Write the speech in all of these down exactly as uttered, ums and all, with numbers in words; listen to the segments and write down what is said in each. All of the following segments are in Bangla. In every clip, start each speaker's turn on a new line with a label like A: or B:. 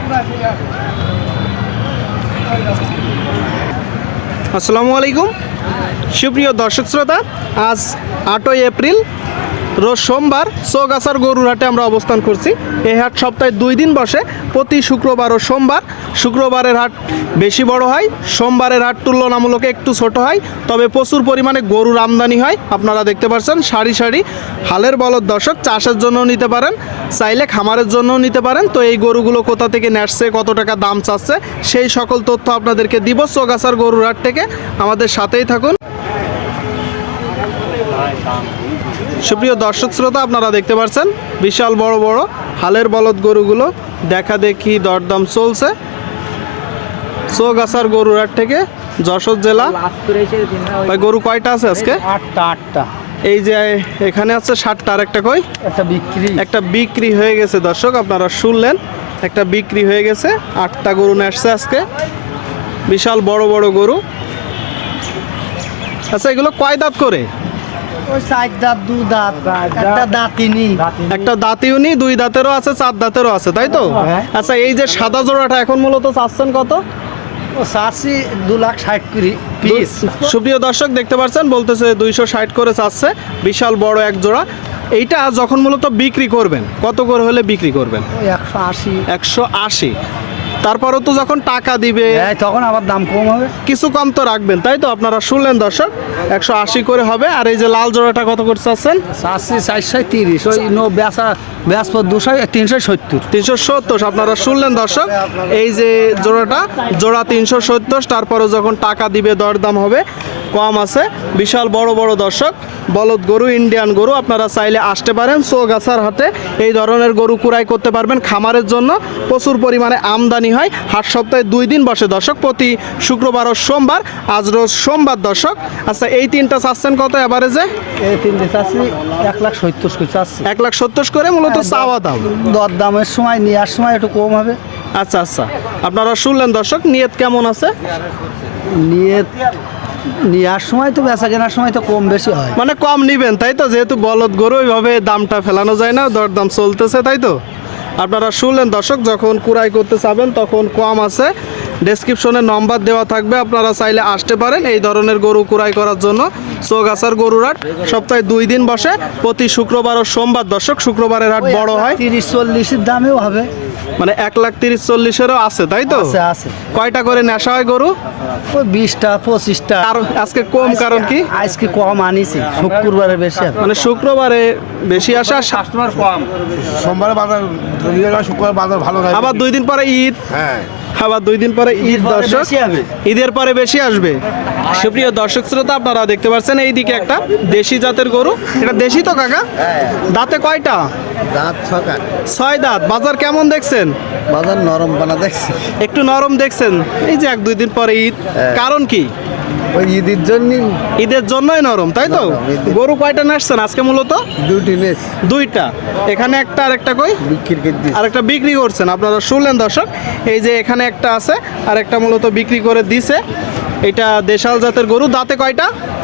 A: আসসালামু আলাইকুম সুপ্রিয় দর্শক শ্রোতা, আজ আটই এপ্রিল রোজ সোমবার চৌগাছার গরুর হাটে আমরা অবস্থান করছি। এই হাট সপ্তাহে দুই দিন বসে, প্রতি শুক্রবার ও সোমবার। শুক্রবারের হাট বেশি বড় হয়, সোমবারের হাট তুলনামূলক একটু ছোট হয়, তবে প্রচুর পরিমাণে গরুর আমদানি হয়। আপনারা দেখতে পাচ্ছেন সারি সারি হালের বলদ দর্শক, চাষের জন্য নিতে পারেন, চাইলে খামারের জন্য নিতে পারেন। তো এই গরুগুলো কোথা থেকে নেসছে, কত টাকা দাম চাচ্ছে, সেই সকল তথ্য আপনাদেরকে দিব চৌগাছার গরুর হাট থেকে। আমাদের সাথেই থাকুন। সুপ্রিয় দর্শক শ্রোতা, আপনারা দেখতে পাচ্ছেন বিশাল বড় বড় হালের বলদ গরুগুলো দেখা দেখি দরদাম চলছে চৌগাছার গরুর হাট থেকে, যশোর জেলা। ভাই গরু কয়টা আছে আজকে?
B: আটটা আটটা
A: এই যে এখানে আছে ষাটটা, আর একটা কই?
B: একটা বিক্রি
A: একটা বিক্রি হয়ে গেছে দর্শক, আপনারা শুনলেন, একটা বিক্রি হয়ে গেছে। আটটা গরু নিয়ে আসছে আজকে, বিশাল বড় বড় গরু। আচ্ছা, এগুলো কয় দাঁত করে?
B: ওই চার দাঁত দু দাঁত, একটা দাঁতিনি,
A: একটা দাঁতিউনি, দুই দাঁতেরও আছে, চার দাঁতেরও আছে, তাই তো?
B: হ্যাঁ।
A: আচ্ছা, এই যে সাদা জোড়াটা এখন মূলত চাচ্ছেন কত?
B: ও চাষি দু লাখ ষাট কুড়ি পিস।
A: সুপ্রিয় দর্শক দেখতে পাচ্ছেন, বলতেছে দুইশো ষাট করে চাচ্ছে, বিশাল বড় এক জোড়া। এইটা যখন মূলত বিক্রি করবেন কত করে হলে বিক্রি করবেন?
B: একশো আশি
A: একশো আশি। তারপরও তো যখন টাকা দিবে
B: তখন আবার দাম কম হবে,
A: কিছু কম তো রাখবেন, তাই তো? আপনারা শুনলেন দর্শক, একশো আশি করে হবে। আর এই যে লাল জোড়াটা কত করে চাচ্ছেন?
B: চাষি চারশো তিরিশ, ওই নো বেচা বেচপর দুশো তিনশো সত্তর।
A: তিনশো সত্তর আপনারা শুনলেন দর্শক, এই যে জোড়াটা, জোড়া তিনশো সত্তর। তারপরে যখন টাকা দিবে দরদাম হবে, কম আছে। বিশাল বড় বড় দর্শক বলদ গরু, ইন্ডিয়ান গরু। আপনারা চাইলে আসতে পারেন চৌগাছার হাটে, এই ধরনের গরু কুড়াই করতে পারবেন। খামারের জন্য প্রচুর পরিমাণে আমদানি হয়। হাট সপ্তাহে দুই দিন বসে দর্শক, প্রতি শুক্রবার ও সোমবার। আজ রোজ সোমবার দর্শক। আচ্ছা, এই তিনটা চাচ্ছেন কত এভারেজে?
B: এই তিনটে চাষি এক লাখ সত্তর করে চাচ্ছি।
A: এক লাখ সত্তর করে মূলত চাওয়া দাম।
B: দর দামের সময় নেওয়ার সময় একটু কম হবে।
A: আচ্ছা আচ্ছা, আপনারা শুনলেন দর্শক, নিয়ত কেমন আছে?
B: নিয়ে নেওয়ার সময় তো বেচা কেনার সময় তো কম বেশি হয়,
A: মানে কম নিবেন, তাই তো? যেহেতু বলদ গরু, ওইভাবে দামটা ফেলানো যায় না, দরদাম চলতেছে, তাই তো? আপনারা শুনলেন দর্শক, যখন কুড়াই করতে চাবেন তখন কম আছে। ডেসক্রিপশনে নম্বর দেওয়া থাকবে, আপনারা চাইলে আসতে পারেন এই ধরনের গরু কুড়াই করার জন্য। চৌগাছার গরুর হাট সপ্তাহে দুই দিন বসে, প্রতি শুক্রবার ও সোমবার দর্শক। শুক্রবারের হাট বড় হয়,
B: তিরিশ চল্লিশের দামেও হবে,
A: মানে এক লাখ তিরিশ চল্লিশেরও আছে, তাই তো?
B: আছে আছে।
A: কয়টা করে নেশা হয় গরু?
B: ওই বিশটা পঁচিশটা।
A: আর আজকে কম কারণ কি?
B: আজকে কম আনিছি, শুক্রবারে বেশি হবে।
A: মানে শুক্রবারে বেশি আসে, আর
C: কাস্টমার কম। সোমবারে বাজার, শুক্রবার বাজার ভালো থাকে।
A: আবার দুই দিন পরে ঈদ,
C: হ্যাঁ,
A: আবার দুই দিন পরে ঈদ দর্শক,
B: বেশি হবে।
A: ঈদের পরে বেশি আসবে। সুপ্রিয় দর্শক শ্রোতা, আপনারা দেখতে পাচ্ছেন এইদিকে একটা দেশি জাতের গরু। এটা দেশি তো কাকা? দাঁতে কয়টা?
B: দাঁত ছকার,
A: ছয় দাঁত। বাজার কেমন দেখছেন?
B: বাজার নরম বানা দেখছি,
A: একটু নরম দেখছেন। এই যে এক দুই দিন পরে ঈদ, কারণ কি?
B: ওই ঈদের জন্য
A: ঈদের জন্যই নরম, তাই তো?
B: নরম, ঈদের।
A: গরু কয়টা নাচছেন আজকে মূলত?
B: দুটি নেস
A: দুইটা। এখানে একটা, আর একটা কই?
B: বিক্রি করে দিচ্ছি।
A: আর একটা বিক্রি করছেন। আপনারা শুনলেন দর্শক, এই যে এখানে একটা আছে, আর একটা মূলত বিক্রি করে দিছে। এটা দেশাল জাতের গরু। দাঁতে কয়টা?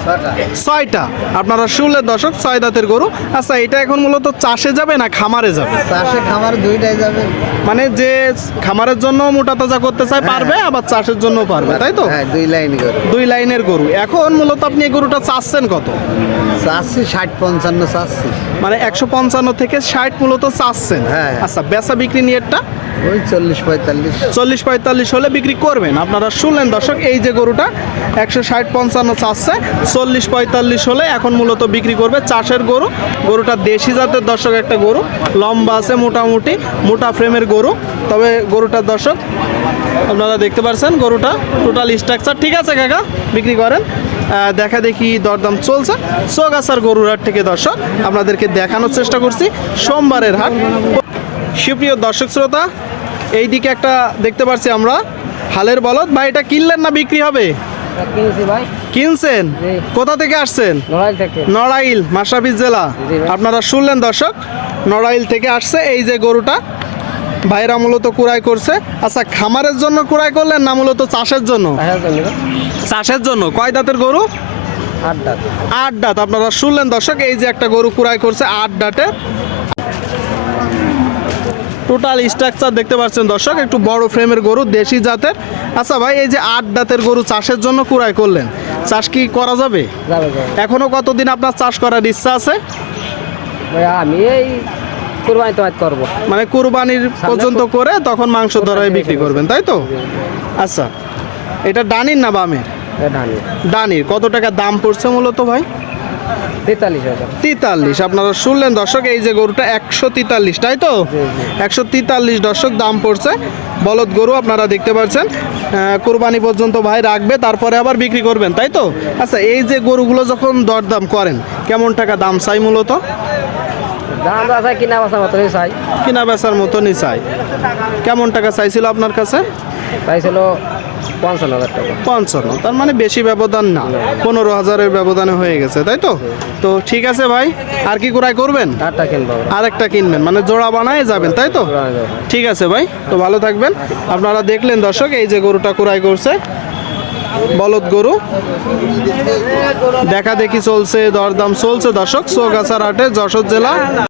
A: ছয়টা। আপনারা শুনলেন দর্শক, ছয় দাঁতের গরু। আচ্ছা, এটা এখন মূলত চাষে যাবে না খামারে যাবে?
B: চাষে খামার দুইটাই যাবে,
A: মানে যে খামারের জন্য মোটা তাজা করতে চায় পারবে, আবার চাষের জন্য পারবে, তাই তো?
B: হ্যাঁ দুই লাইন করে
A: দুই লাইনের গরু। এখন মূলত আপনি এই গরুটা চাচ্ছেন কত?
B: চাচ্ছি ষাট পঞ্চান্ন চাচ্ছি,
A: মানে একশো পঞ্চান্ন থেকে ষাট মূলত চাচ্ছেন।
B: হ্যাঁ।
A: আচ্ছা, বেচা বিক্রি নিয়েটা
B: ওই চল্লিশ পঁয়তাল্লিশ।
A: চল্লিশ পঁয়তাল্লিশ হলে বিক্রি করবেন। আপনারা শুনলেন দর্শক, এই যে গরুটা একশো ষাট পঞ্চান্ন চাচ্ছে, চল্লিশ পঁয়তাল্লিশ হলে এখন মূলত বিক্রি করবে। চাষের গরু, গরুটা দেশি জাতের দর্শক, একটা গরু লম্বা আছে, মোটামুটি মোটা ফ্রেমের গরু। তবে গরুটার দর্শক আপনারা দেখতে পাচ্ছেন, গরুটা টোটাল স্ট্রাকচার ঠিক আছে কাকা, বিক্রি করেন। আহ, দেখা দেখি দরদাম চলছে চৌগাছার গরুর হাট থেকে দর্শক, আপনাদেরকে দেখানোর চেষ্টা করছি সোমবারের হাট। সুপ্রিয় দর্শক শ্রোতা, এই দিকে একটা দেখতে পাচ্ছি আমরা হালের বলদ। ভাই, এটা কিনলেন না বিক্রি হবে? কিনছেন? কোথা থেকে আসছেন? নড়াইল, মাসাবিজ জেলা। আপনারা শুনলেন দর্শক, নড়াইল থেকে আসছে এই যে গরুটা, ভাইরা মূলত কুড়াই করছে। আচ্ছা, খামারের জন্য কুড়াই করলেন না মূলত চাষের জন্য? চাষের জন্য। কয় দাঁতের গরু?
B: আট দাঁত।
A: আট দাঁত। আপনারা শুনলেন দর্শক, এই যে একটা গরু কুড়াই করছে আট দাঁতে। টোটাল স্ট্রাকচার দেখতে পাচ্ছেন দর্শক, একটু বড় ফ্রেমের গরু, দেশি জাতের। আচ্ছা ভাই, এই যে আট দাঁতের গরু চাষের জন্য কুড়াই করলেন, চাষ কি করা যাবে?
D: যাবে যাবে
A: এখনো কতদিন আপনার চাষ করার ইচ্ছা আছে?
D: ভাই আমি এই কুরবানি তো আজ করবো।
A: মানে কুরবানির পর্যন্ত করে তখন মাংস ধরায় বিক্রি করবেন, তাই তো? আচ্ছা, এটা ডানির না বামের?
D: এই ধানি
A: ডানির। কত টাকা দাম পড়ছে মূলত ভাই?
D: তেতাল্লিশ হাজার।
A: তেতাল্লিশ। আপনারা শুনলেন দর্শক, এই যে গরুটা একশো তেতাল্লিশ, তাই তো? একশো তেতাল্লিশ দর্শক দাম পড়ছে। বলদ গরু আপনারা দেখতে পাচ্ছেন। আহ, কুরবানি পর্যন্ত ভাই রাখবে, তারপরে আবার বিক্রি করবেন, তাই তো? আচ্ছা, এই যে গরুগুলো যখন দরদাম করেন, কেমন টাকা দাম চাই মূলত?
D: দাম আছে কিনা বাসার মতনই চাই।
A: কিনা বেচার মতনই চাই। কেমন টাকা চাইছিল আপনার কাছে?
D: চাইছিল পঞ্চান্ন হাজার টাকা।
A: পঞ্চান্ন। তার মানে বেশি ব্যবধান না, পনেরো হাজারের ব্যবধানে হয়ে গেছে, তাই তো? তো ঠিক আছে ভাই, আর কি কুরাই করবেন?
D: আটটা কিনবো।
A: আরেকটা কিনবেন, মানে জোড়া বানায় যাবেন, তাই তো? ঠিক আছে ভাই, তো ভালো থাকবেন। আপনারা দেখলেন দর্শক, এই যে গরুটা কুরাই করছে, বলদ গরু, দেখা দেখি চলছে, দরদাম চলছে দর্শক, চৌগাছার হাটে, যশোর জেলা।